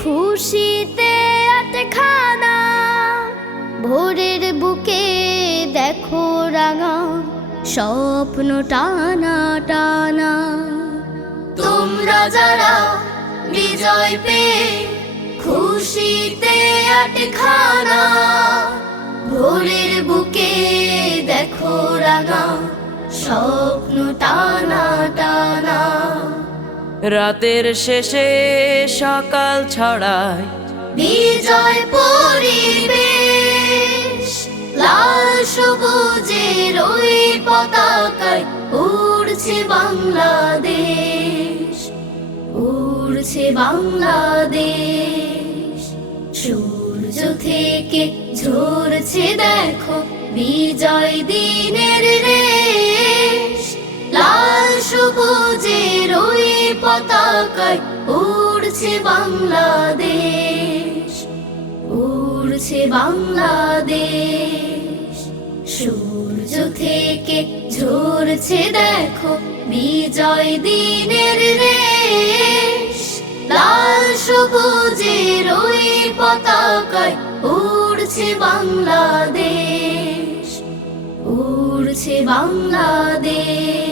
খুশিতে আটখানা, ভোরের বুকে দেখো রাঙা, স্বপ্ন টানা টানা। তোমরা যারা বিজয় পেয়ে খুশিতে আটখানা, ভোরের বুকে দেখো রাঙা, স্বপ্ন টানা রাতের শেষে সকাল ছড়ায়। বিজয় পরিবেশ, লাল সবুজের ওই পতাকায় উড়ছে বাংলাদেশ উড়ছে বাংলাদেশ। সূর্য থেকে ঝরছে দেখো বিজয় দিনের রেশ পতাকায় উড়ছে বাংলাদেশ উড়ছে বাংলাদেশ। সূর্য থেকে ঝরছে দেখো, বিজয় দিনের রেশ। লাল সবুজের ওই পতাকায় উড়ছে বাংলাদেশ উড়ছে বাংলাদেশ।